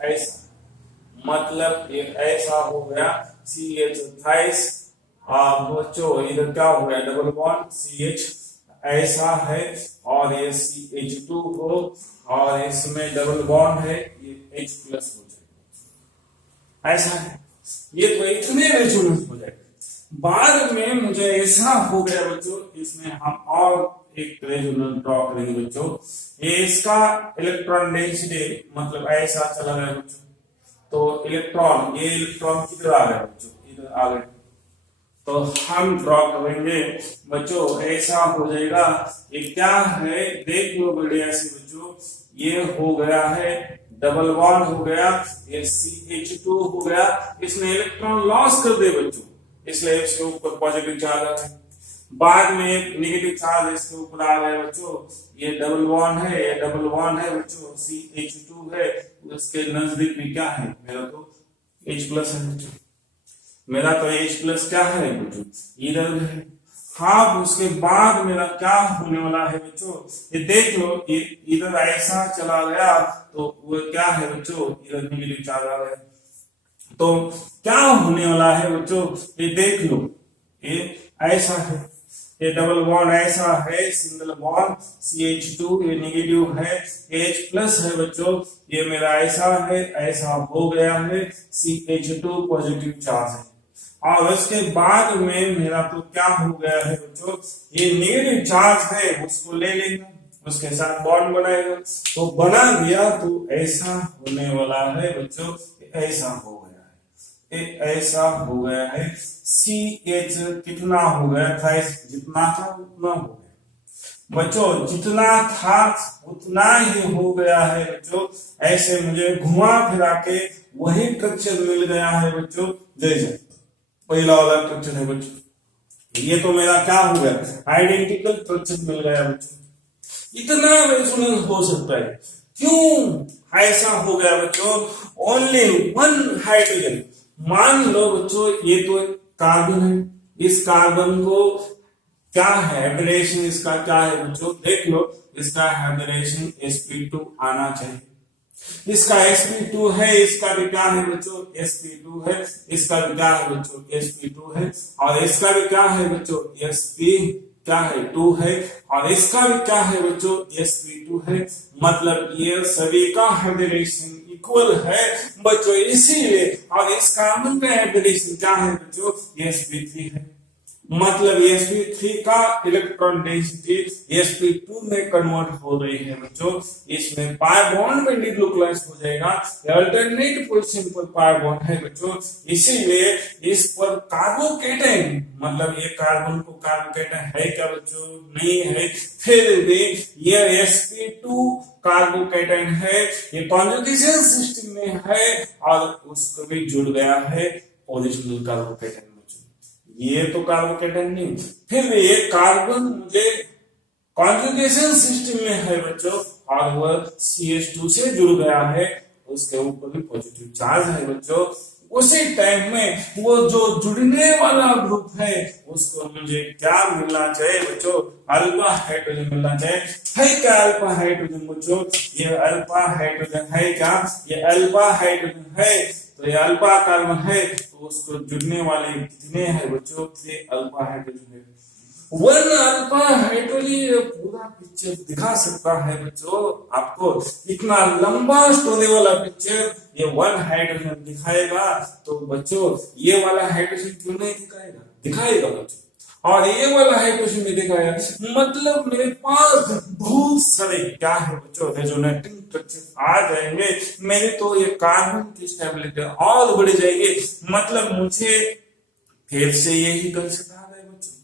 ऐसा मतलब ये ऐसा हो गया, CH बच्चों, इधर क्या हो गया, डबल बॉन्ड CH ऐसा है, और ये CH2 हो, और इसमें डबल बॉन्ड है, ये H प्लस हो जाएगा, ऐसा है, ये तो इतने रेजोनेंस हो जाएगा। बाद में मुझे ऐसा हो गया बच्चों, इसमें हम और एक रेजोनेंस ड्रॉ करेंगे बच्चों, ये इसका इलेक्ट्रॉन डेंसिटी मतलब ऐसा चला गया बच्चों, तो इलेक्ट्रॉन, ये इलेक्ट्रॉन किधर आ गया बच्चों, इधर आ गए, तो हम ड्रॉ करेंगे बच्चों, ऐसा हो जाएगा, ये क्या है, देख लो बढ़िया से बच्चों, ये हो गया है, डबल बॉन्ड हो गया, ये CH2 हो गया, इसने इलेक्ट्रॉन लॉस कर दे बच्चों, इसलिए इसके ऊपर पॉजिटिव चार्ज आ है, बाद में एक नेगेटिव चार्ज इसके ऊपर आ गया बच्चों, ये डबल बॉन्ड है, ये डबल बॉन्ड है बच्चों, CH2 है, उसके नजदीक में क्या है, मेरा तो H प्लस है बच्चों, मेरा तो H प्लस क्या है बच्चों, इधर है। हाँ, उसके बाद मेरा क्या होने वाला है बच्चों, ये देख लो, ये इधर ऐसा चला गया तो वो क्या है बच्चों, इधर नेगेटिव चार्ज आ गया, तो क्या होने वाला है बच्चों, ये देख लो, ये ऐसा है, ये डबल बॉन्ड ऐसा है, सिंगल बॉन्ड CH2, ये नेगेटिव है, H प्लस है बच्चों, ये मेरा ऐसा है, ऐसा हो गया है, CH2 पॉजिटिव चार्ज है। और उसके बाद में मेरा तो क्या हो गया है बच्चों, ये नेगेटिव चार्ज है, उसको ले लेंगे, उसके साथ बॉन्ड बनाएगा, तो बना दिया तो ऐसा होने वाला है बच्चों, ऐसा हो गया है, ये ऐसा हो गया है, CH कितना हो गया था, जितना था उतना हो गया बच्चों, जितना था उतना ही हो गया है बच्चों। ऐसे मुझे घुमा फिरा के वही स्ट्रक्चर मिल गया है बच्चों, जैसे पहला वाला स्ट्रक्चर है बच्चों, ये तो मेरा क्या हो गया, आइडेंटिकल स्ट्रक्चर मिल गया बच्चों। इतना रेजोनेंस हो सकता है, क्यों ऐसा हो गया बच्चों, ओनली वन हाइड्रोजन, मान लो बच्चों ये तो कार्बन है, इस कार्बन को क्या है हाइब्रिडेशन, इसका क्या है बच्चों, देख लो, इसका हाइब्रिडेशन sp2 आना चाहिए, इसका sp2 है, इसका भी क्या है बच्चों, sp2 है, इसका भी क्या है बच्चों, sp2 है, और इसका भी क्या है बच्चों, sp क्या है 2 है, और इसका भी क्या है बच्चों, sp2 है, मतलब ये सभी का हाइब्रिडेशन इक्वल है बच्चों, इसीलिए, और इस कार्बन का हाइब्रिडेशन क्या है बच्चों, sp3 है, मतलब sp3 का इलेक्ट्रॉन डेंसिटी sp2 में कन्वर्ट हो रही है बच्चों, इसमें पाई बॉन्ड में डिग्लूकोलाइज हो जाएगा, अल्टरनेट पोजीशन पर पाई बॉन्ड है बच्चों, इसीलिए इस पर कार्बोकेटाइन, मतलब ये कार्बन को कार्बोकेटाइन है क्या बच्चों, नहीं है, फिर भी ये sp2 कार्बोकेटाइन है, ये कॉन्जुगेशन सिस्टम में है, और उसको भी जुड़ गया है ओरिजिनल कार्बोकेटाइन, ये तो कार्बोकेटाइन नहीं, फिर ये कार्बन मुझे कॉन्जुगेशन सिस्टम में है बच्चों, और वह CH2 से जुड़ गया है, उसके ऊपर भी पॉजिटिव चार्ज है बच्चों, उसी टाइम में वो जो जुड़ने वाला ग्रुप है उसको मुझे क्या मिलना चाहिए बच्चों, अल्फा हाइड्रोजन मिलना चाहिए, है क्या अल्फा हाइड्रोजन बच्चों, ये अल्फा हाइड्रोजन है क्या, ये अल्फा हाइड्रोजन है, तो ये अल्फा कार्बन है, तो उसको जुड़ने वाले कितने हैं बच्चों, 3 अल्फा हाइड्रोजन है, 1 अल्फा हाइड्रोजन पूरा पिक्चर दिखा सकता है बच्चों आपको, इतना लंबा स्टोरी वाला पिक्चर ये 1 हाइड्रोजन दिखाएगा, तो बच्चों ये वाला हाइड्रोजन क्यों नहीं दिखाएगा, दिखाएगा बच्चों, और ये वाला हाइड्रोजन में दिखाया, मतलब मेरे पास बहुत सारे क्या है बच्चों, रेजोनेटिंग स्ट्रक्चर आ जाएंगे, मेरे तो ये कार्बन की स्टेबिलिटी और बढ़ जाएगी, मतलब मुझे फिर से यही कंसेप्ट आ गए बच्चों,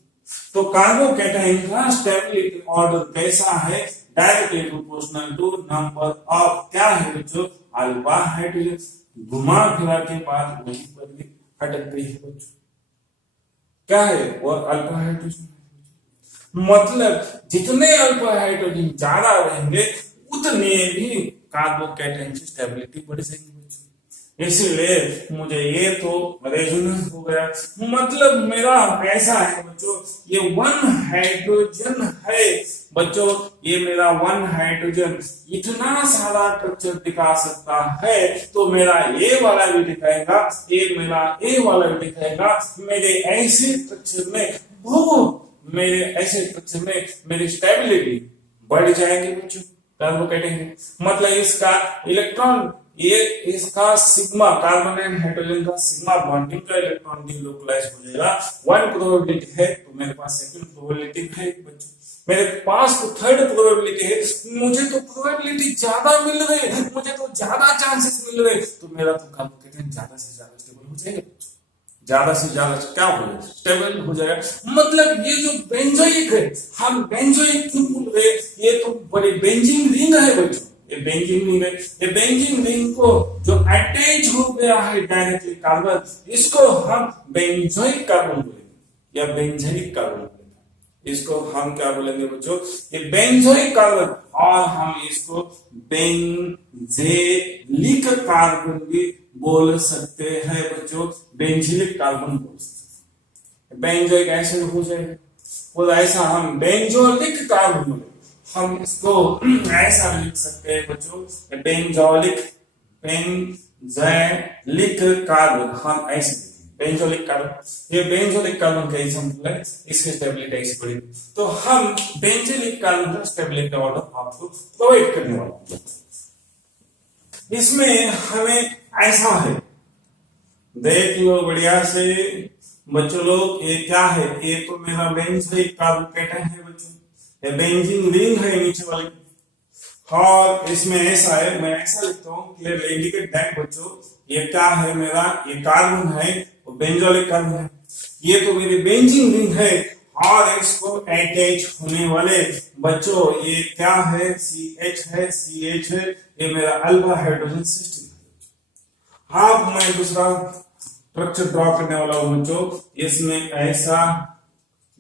तो कार्बोकेटाइन का स्टेबिलिटी ऑर्डर कैसा है, directly proportional to number of क्या है बच्चों, अल्फा हाइड्रोजन, घुमा फिरा के बाद वहीं पर भी अटक गई है बच्चों, क्या है वो अल्फा हाइड्रोजन, मतलब जितने अल्फा हाइड्रोजन ज्यादा रहेंगे उतने भी कार्बोकेटाइन की स्टेबिलिटी बढ़ जाएगी बच्चों, इसीलिए मुझे ये तो रेजोनेंस हो गया, मतलब मेरा ऐसा है बच्चों, ये 1 हाइड्रोजन है बच्चों, ये मेरा 1 हाइड्रोजन इतना सारा स्ट्रक्चर दिखा सकता है, तो मेरा ए वाला भी दिखाएगा, ये मेरा ए वाला भी दिखाएगा, मेरे ऐसे स्ट्रक्चर में मेरे ऐसे स्ट्रक्चर में मेरी स्टेबिलिटी बढ़ जाएगी बच्चों, कार्बोकेटाइन, मतलब इसका इलेक्ट्रॉन, ये इसका सिग्मा, कार्बन एंड हाइड्रोजन का सिग्मा बॉन्डिंग का इलेक्ट्रॉन डिलोकलाइज हो जाएगा, 1 प्रोबेबिलिटी है, तो मेरे पास सेकंड प्रोबेबिलिटी है बच्चों, मेरे पास तो थर्ड प्रोबेबिलिटी है, मुझे तो प्रोबेबिलिटी ज्यादा मिल रही है, मुझे तो ज्यादा चांसेस मिल रहे, तो मेरा तो कार्बोकेटाइन ज्यादा से ज्यादा स्टेबल हो जाएगा, ज्यादा से ज्यादा क्या हो जाएगा, स्टेबल हो जाएगा, मतलब ये जो बेंजोइक है, हम बेंजोइक क्यों बोल रहे, ये तो बड़े बेंजीन रिंग है बच्चों, ये बेंजीन रिंग है, ये बेंजीन रिंग को जो अटैच हो गया है डायरेक्टली कार्बन, इसको हम बेंजोइक कार्बन बोलेंगे या बेंजोइक कार्बन बोलेंगे, इसको हम क्या बोलेंगे बच्चों, ये बेंजोइक कार्बन, और हम इसको बेंजेलिक कार्बन भी बोल सकते हैं बच्चों, बेंजिलिक कार्बन बोल सकते हैं। बेंजोइक एसिड हो जाएगा, और ऐसा हम बेंजोलिक कार्बन बोले, हम इसको ऐसा लिख सकते हैं बच्चों, बेंजोलिक कार्बन, हम ऐसे बेंजोलिक कार्बन, ये बेंजोलिक कार्बन का एग्जांपल है, इसकी स्टेबिलिटी ऐसी बढ़ेगी। तो हम बेंजोलिक कार्बन का स्टेबिलिटी ऑर्डर आपको प्रोवाइड करने वाला हूं। इसमें हमें ऐसा है, देख लो बढ़िया से बच्चों लोग, ये क्या है, ये तो मेरा बेंजोइक कार्बन कैटन है बच्चों, ये बेंजीन रिंग है नीचे वाली, और इसमें ऐसा है, मैं ऐसा लिखता हूँ क्लियरली इंडिकेट दैट बच्चों, ये क्या है मेरा, ये कार्बन है, वो बेंजोइक कार्बन है, ये तो मेरी बेंजीन रिंग है, और इसको अटैच होने वाले बच्चों ये क्या है, CH है, CH है, ये मेरा अल्फा हाइड्रोजन सिस्टम है। हाँ, मैं दूसरा स्ट्रक्चर ड्रॉ करने वाला हूं बच्चों, इसमें ऐसा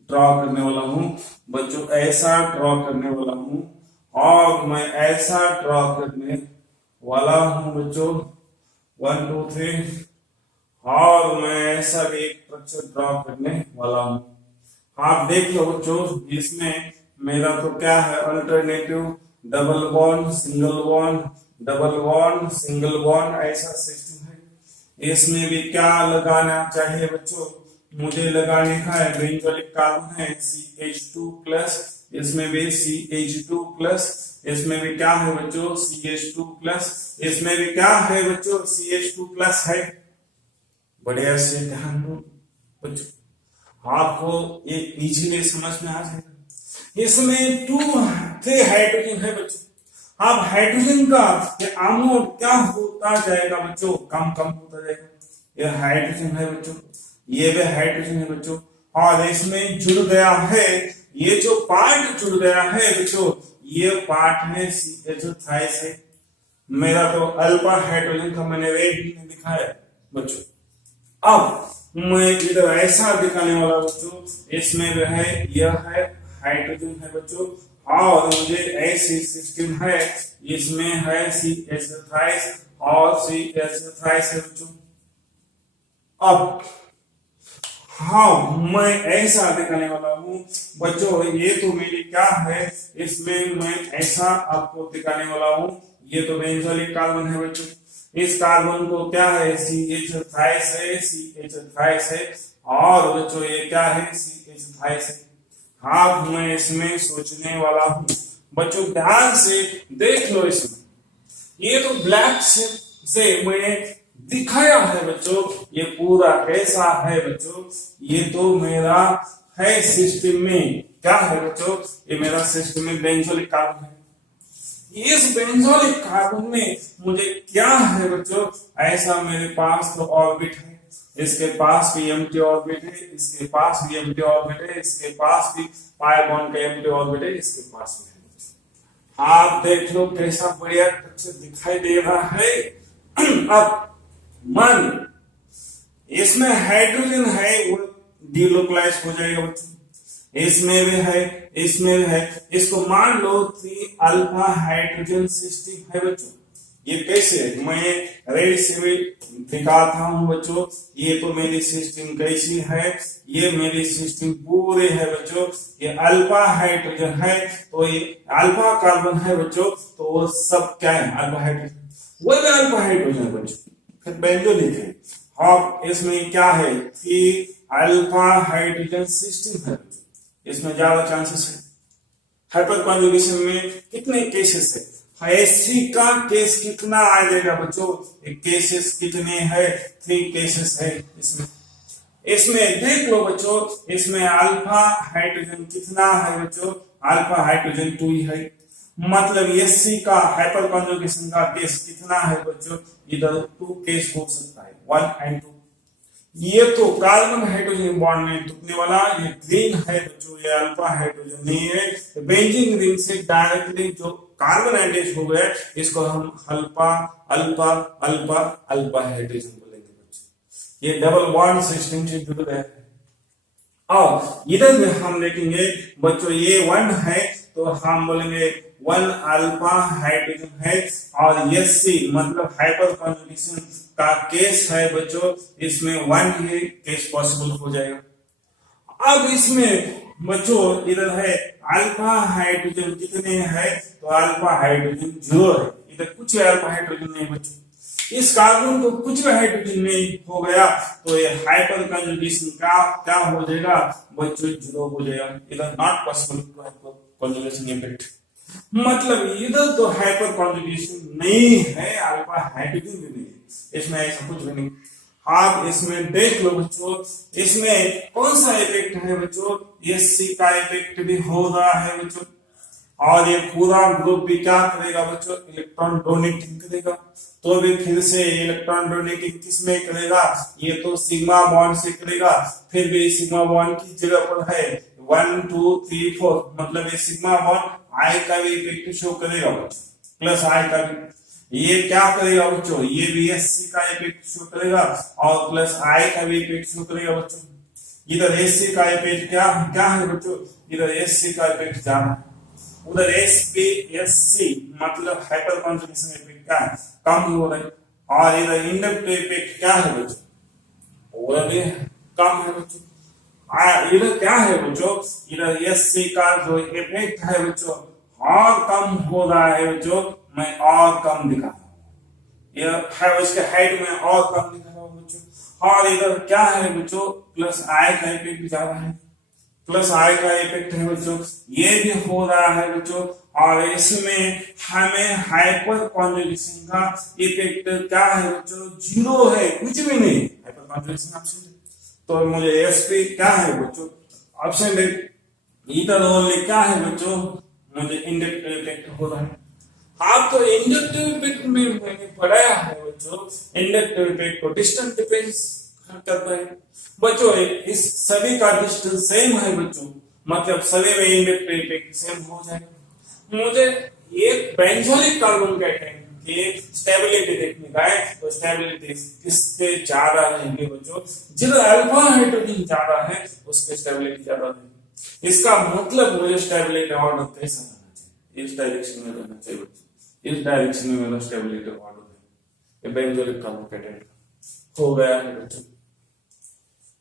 ड्रॉ करने वाला हूं बच्चों, ऐसा ड्रॉ करने वाला हूं, और मैं ऐसा ड्रॉ करने वाला हूं बच्चों, 1 2 3, और मैं ऐसा भी एक स्ट्रक्चर ड्रॉ करने वाला हूं। आप देख लो बच्चों, इसमें मेरा तो क्या है, alternative double bond single bond, double bond single bond, ऐसा सिस्टम है। इसमें भी क्या लगाना चाहिए बच्चों, मुझे लगाने का है बेंजोइक कार्बन है CH2 प्लस, इसमें भी CH2 प्लस, इसमें भी क्या है बच्चों CH2 प्लस, इसमें भी क्या है बच्चों CH2 प्लस है। बढ़िया से ध्यान दो बच्चों, आपको ये इजीली समझ में आ जाएगा। इसमें 3 हाइड्रोजन है बच्चों, अब हाइड्रोजन का ये अमाउंट क्या होता जाएगा बच्चों, कम कम होता जाएगा। ये हाइड्रोजन है बच्चों, ये भी हाइड्रोजन है बच्चों, और इसमें जुड़ गया है, ये जो पार्ट जुड़ गया है बच्चों, ये पार्ट में CH थाइस है। मेरा तो अल्फा हाइड्रोजन का मैंने रेड में दिखाया बच्चों। अब मैं इधर ऐसा दिखाने वाला बच्चों, इसमें जो है यह है हाइड्रोजन है बच्चों, और मुझे ऐसी सिस्टम है, इसमें है CH थाइस और CH थाइस है बच्चों। अब हाँ, मैं ऐसा दिखाने वाला हूं बच्चों, ये तो मेरी क्या है, इसमें मैं ऐसा आपको दिखाने वाला हूं, ये तो बेंजोइक कार्बन है बच्चों, इस कार्बन को क्या है CH थाइस है, CH थाइस है, और बच्चों ये क्या है CH थाइस है। हाँ, मैं इसमें सोचने वाला हूं बच्चों, ध्यान से देख लो, इसमें ये तो ब्लैक से मैं दिखाया है बच्चों, ये पूरा कैसा है बच्चों, ये तो मेरा है सिस्टम में क्या है बच्चों, ये मेरा सिस्टम में बेंजोइक कार्बन है। इस बेंजोइक कार्बन में मुझे क्या है बच्चों, ऐसा मेरे पास तो ऑर्बिट है, इसके पास भी एम्प्टी ऑर्बिट है, इसके पास भी एम्प्टी ऑर्बिट है, इसके पास भी पाई बॉन्ड का एम्प्टी ऑर्बिट है, इसके पास भी है। आप देख लो कैसा बढ़िया पिक्चर दिखाई दे रहा है। अब मन इसमें हाइड्रोजन है, वो डीलोकलाइज हो जाएगा बच्चों, इसमें भी है, इसमें भी है, इसको मान लो 3 अल्फा हाइड्रोजन सिस्टम है बच्चों। ये कैसे है, मैं रेड से भी दिखाता हूं बच्चों, ये तो मेरी सिस्टम कैसी है, ये मेरी सिस्टम पूरे है बच्चों, ये अल्फा हाइड्रोजन है, तो ये अल्फा कार्बन है बच्चों, तो वो सब क्या है अल्फा हाइड्रोजन, वो भी अल्फा हाइड्रोजन है बच्चों, फिर बेंजोइक है। अब इसमें क्या है कि अल्फा हाइड्रोजन सिस्टम है, इसमें ज्यादा चांसेस है। हाइपर कॉन्जुगेशन में कितने केसेस है, ऐसी का केस कितना आ जाएगा बच्चों, केसेस कितने हैं, 3 केसेस है इसमें। इसमें देख लो बच्चों, इसमें अल्फा हाइड्रोजन कितना है बच्चों, अल्फा हाइड्रोजन 2 ही है, मतलब एससी का हाइपर कॉन्जुगेशन का केस कितना है बच्चों, इधर 2 केस हो सकता है, 1 and 2। ये तो कार्बन हाइड्रोजन बॉन्ड में टूटने वाला, ये ग्रीन है बच्चों, ये अल्फा हाइड्रोजन नहीं है, बेंजीन रिंग से डायरेक्टली जो कार्बन अटैच हो गया, इसको हम alpha alpha alpha alpha hydrogen बोलेंगे बच्चों। ये डबल बॉन्ड सिस्टम से जुड़ गया है। और इधर में हम देखेंगे बच्चों ये 1 है तो हम बोलेंगे 1 अल्फा हाइड्रोजन है, और एससी मतलब हाइपर कॉन्जुगेशन का केस है बच्चों, इसमें 1 ही केस पॉसिबल हो जाएगा। अब इसमें बच्चों इधर है अल्फा हाइड्रोजन कितने हैं, तो अल्फा हाइड्रोजन 0 है, इधर कुछ अल्फा हाइड्रोजन नहीं बच्चों। इस कार्बन को कुछ भी हाइड्रोजन नहीं हो गया तो ये हाइपर कंजुगेशन का क्या हो जाएगा बच्चों, 0 हो जाएगा। इधर not possible to hyperconjugation effect, मतलब इधर तो हाइपर कंजुगेशन नहीं है, अल्फा हाइड्रोजन भी नहीं है, इसमें ऐसा कुछ भी नहीं। आप इसमें देख लो बच्चों, इसमें कौन सा इफेक्ट है बच्चों, एससी का इफेक्ट भी हो रहा है बच्चों, और ये पूरा ग्रुप भी क्या करेगा बच्चों, इलेक्ट्रॉन डोनेटिंग करेगा। तो भी फिर से इलेक्ट्रॉन डोनेटिंग किसमें करेगा, ये तो सिग्मा बॉन्ड से करेगा, फिर भी सिग्मा बॉन्ड की जगह पर है 1 2 3 4, मतलब ये सिग्मा बॉन्ड आई का भी इफेक्ट शो करेगा बच्चों, प्लस आई का भी। ये क्या करेगा बच्चों, ये भी एससी का इफेक्ट शो करेगा और प्लस आई का भी इफेक्ट शो करेगा बच्चों। इधर एससी का इफेक्ट क्या क्या है बच्चों, इधर एससी का इफेक्ट ज्यादा है, उधर एसपीएससी मतलब हाइपर कॉन्जुगेशन इफेक्ट क्या है, कम हो रहा है, और इधर इंडक्टिव इफेक्ट क्या है बच्चों, वो भी कम है बच्चों। इधर क्या है बच्चों, इधर एससी का जो इफेक्ट है बच्चों और कम हो रहा है बच्चों, मैं और कम दिखा रहा हूं, यह है उसके हाइट में और कम दिखा रहा हूं बच्चों। और इधर क्या है बच्चों, प्लस आई का इफेक्ट ज्यादा है, प्लस आई का इफेक्ट है बच्चों, ये भी हो रहा है बच्चों। और इसमें हमें हाइपर कॉन्जुगेशन का इफेक्ट क्या है बच्चों, 0 है, कुछ भी नहीं, हाइपर कॉन्जुगेशन एब्सेंट है। तो मुझे एसपी क्या है बच्चों, ऑप्शन है। इधर ओनली क्या है बच्चों, मुझे इंडक्टिव इफेक्ट हो रहा है। आप तो इंडक्टिव इफेक्ट में मैंने पढ़ाया है बच्चों, इंडक्टिव इफेक्ट को डिस्टेंस डिपेंड्स करता है बच्चों, इस सभी का डिस्टेंस सेम है बच्चों, मतलब सभी में इंडक्टिव इफेक्ट सेम हो जाएगा। मुझे एक बेंजोइक कार्बन कैटायन की स्टेबिलिटी देखने का है, तो स्टेबिलिटी किसके ज्यादा रहेंगे बच्चों, जिधर अल्फा हाइड्रोजन ज्यादा है उसके स्टेबिलिटी ज्यादा रहेगी। इसका मतलब मुझे स्टेबिलिटी ऑर्डर कैसा रहना चाहिए, इस डायरेक्शन में रहना चाहिए बच्चों, इस डायरेक्शन में मेरा स्टेबिलिटी ऑर्डर है। बेंजोइक कार्बन कैटायन हो गया है बच्चों।